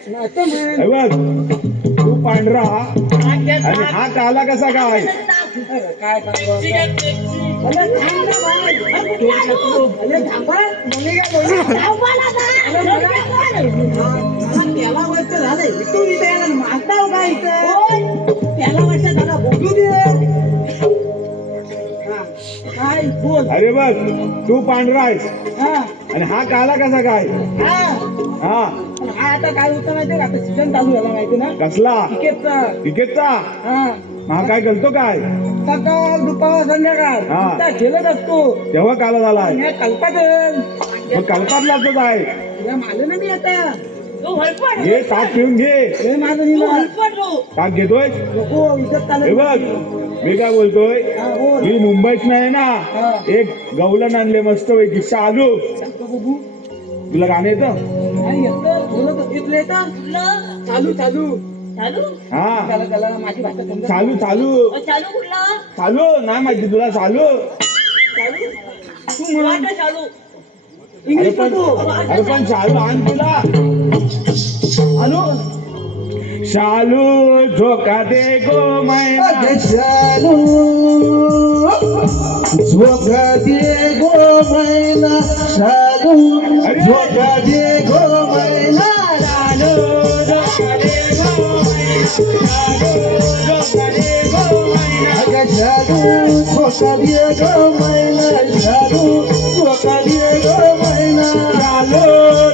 हे बघ तू पांढरा आणि हा काला कसा काय काय त्याला वर्ष झालंय तू इथे याला मारताव का इथं त्याला वर्ष झाला बोलू दे काय बोल अरे बघ तू पांढरा आहेस हा आणि हा काला कसा काय हा हा हा आता काय होतं माहितीये का आता सीझन चालू झाला माहिती ना कसला क्रिकेटचा क्रिकेटचा हा हा काय करतो काय सकाळ दुपार संध्याकाळ हा. नुसता खेळत असतो तेव्हा काला झालाय हे कल्पात मग कल्पातलाच आहे तुला मारलं ना मी आता घे ताक पिऊन घे हे माझं निवास ताक घेतोय नको इज्जत हे चालत बघ मी काय बोलतोय हा, बोल. मी मुंबईत नाही ना हा. एक गवलन आणले मस्त पैकी शालू बघू तुला गाणं येतं नाही येतं बोलत इथलं येतं चालू चालू हा त्याला त्याला माझी भाषा समजा चालू चालू चालू नाही माहिती तुला चालू तू म्हण अरे इंग्लिश पण नको अरे पण चालू आण तुला हॅलो शालू झोका दे गो मैना अगे शालू झोका दे गो मैना शालू झोका दे गो मैना शालू झोका दे गो मैना, शालू झोका दे गो मैना. अगे शालू झोका दे गो मैना शालू झोका दे गो मैना शालू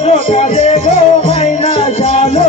झोका दे गो मैना शालू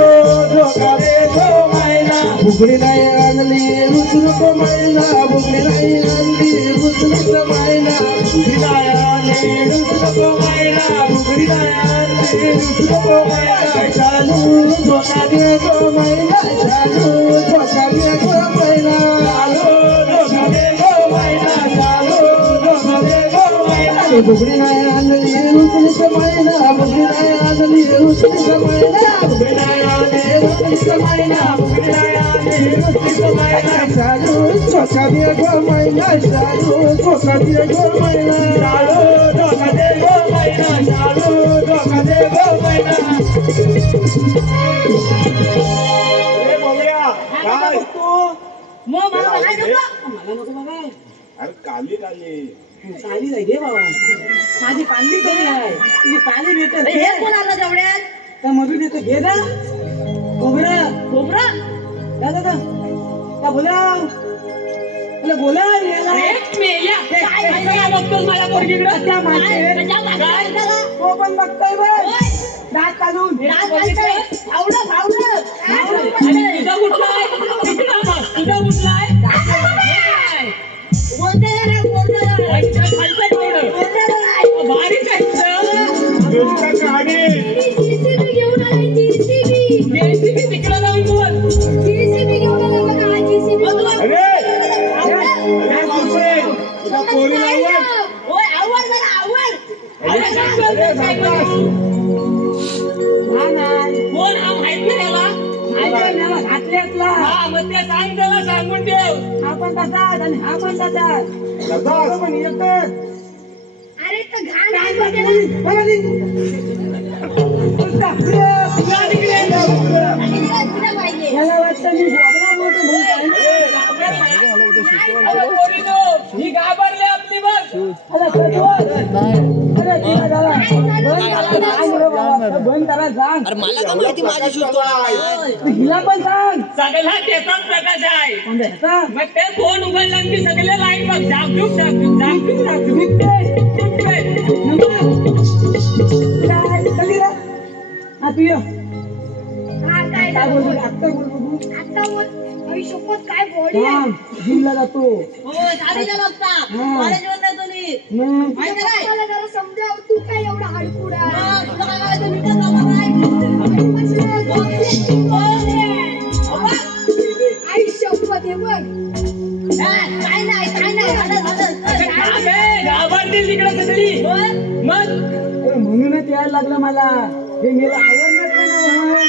झोका दे गो मैना बुगडी नाही आणली रुचरुक मैना बुगडी नाही आणली रुचरुक मैना बुगडी नाही आणली रुचरुक मैना बुगडी नाही आणली रुचरुक मैना शालू झोका दे गो मैना शालू झोका दे गो मैना शालू झोका दे गो मैना शालू झोका दे गो मैना बुगडी नाही आणली रुचरुक मैना बुगडी नाही आणली रुचरुक मैना बुगडी नाही आणली रुचरुक मैना बुगडी नाही आणली रुचरुक मैना शालू झोका दे गो मैना शालू झोका दे गो मैना शालू झोका दे गो मैना शालू झोका दे गो मैना ए बोबड्या काय मग मला काय काय नको? नको मला नको बघा अरे काली काली काली नाही घे बाबा माझी कांदी कमी आहे तुझी काली भेटत हे कोण आलं तेवढ्यात त्या मधून येतो घे ना खोबरा खोबरा दादा का बोला बोला याला मेल्या काय बघतोस माझ्या पोरगीकडे त्या मागे तो पण बघतोय बघ दात काढून आवडं फावडं तुझा कुठला आहे तिकडं बघ तुझा कुठला आहे कोणत्या जरा खालचं तेवढं बारीक आहे नुसतं काढी JCB घेऊन आले JCB JCB तिकडं जाऊन बोल JCB घेऊन आले बघा JCB अरे काय मावशे तुला पोरीला आवड ओय आवड जरा आवड अरे हा नाही कोण हा माहित नाही याला घातल्यातला हा मग ते सांग त्याला सांगून ठेव हा पण तसाच आणि हा पण तसाच दादा पण एकच अरे तर घाण काय आहे करते बघा. मुली? बघा ती. नुसता पुढे, पुढे तिकडे. तुला पाहिजे याला वाटतं मी बोबडा मोठं म्हणून काय ना? अरे पोरीनो, ही घाबरली आपली बघ अरे सत्वर. अरे तिला जरा बंद करा, सांग रे बाबा. बंद करा, सांग. तू हिला पण सांग सगळा त्याचाच प्रकाश आहे कोण रे? आता? मग ते फोन उघडला की सगळे लाईन बघ झाकझुक झाकझुक झाकझुक झाकझुक निघते. झुकते. नंबर. काय? चल रे. हा, तू ये. हा काय काय बोलतो? आत्ता बोल बघू. आता बोल आई शपथ काय बॉडी आहे थांब. जिमला जातो हो साडीला बघता हा. कॉलेजवर तुम्ही मग माहिती काय मला जरा समजाव तू काय एवढा हडकुडा हा, तुला काय करायचं नीटच जाणार नाही आई शपथ हे बघ काय नाही घाबरतील तिकडे सगळी मग अरे म्हणूनच यायला लागलं मला हे मला आवडणार पण नाही बाबा.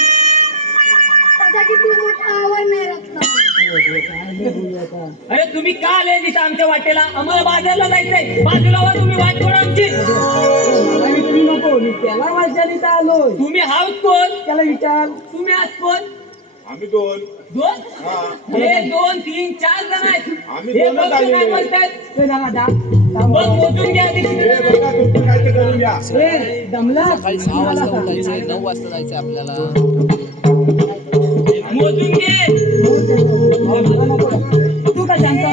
तसा की तू मोठा आवाज नाही रचला काय बोलू आता? अरे तुम्ही का आले तिथं आमच्या वाटेला आम्हाला बाजारला जायचंय बाजूला वा तुम्ही वाट कोण आमची मला विचारू नको मी त्याला वाचायला आलोय तुम्ही हाऊस कोण त्याला विचार तुम्ही आज कोण आम्ही दोन दोन हा एक दोन तीन चार जण आहेत आम्ही हे दोनच बघ आलेले. काय बोलतायत ते सांगा दा बघ मोजून घ्या आधी. हे बघा तुमचं काय ते करून घ्या ए दमला सकाळी 6 वाजता उठायचंय 9 वाजता जायचंय आपल्याला मोजून घे मला नको. तू काय सांगता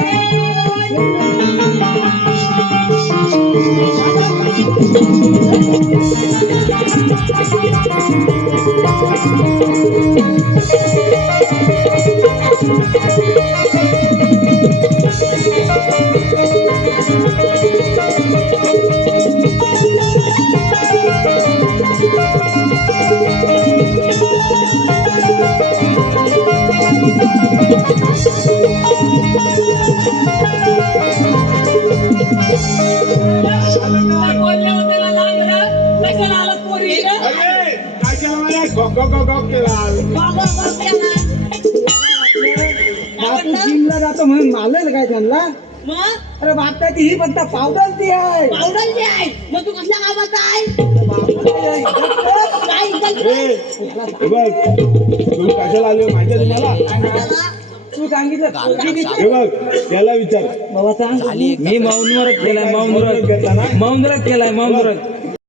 बोलल्या होत्या ना लहान जरा. कशाला आलात पोरी इथं? अरे काय केलं मला गॉक केला बापू जिमला जातो म्हणून मारलं काय त्यांना मग अरे बापटाची ही फक्त पावडर ती आहे पावडर जे आहे मग तू कसल्या गावाचा आहे हे बघ तुम्ही कशाला आले माहिती आहे सांगितलं हे बघ त्याला विचार बाबा सांग झाली एक मी मौन व्रत केलाय मौन व्रत घेतला ना मौन व्रत केलाय मौन व्रत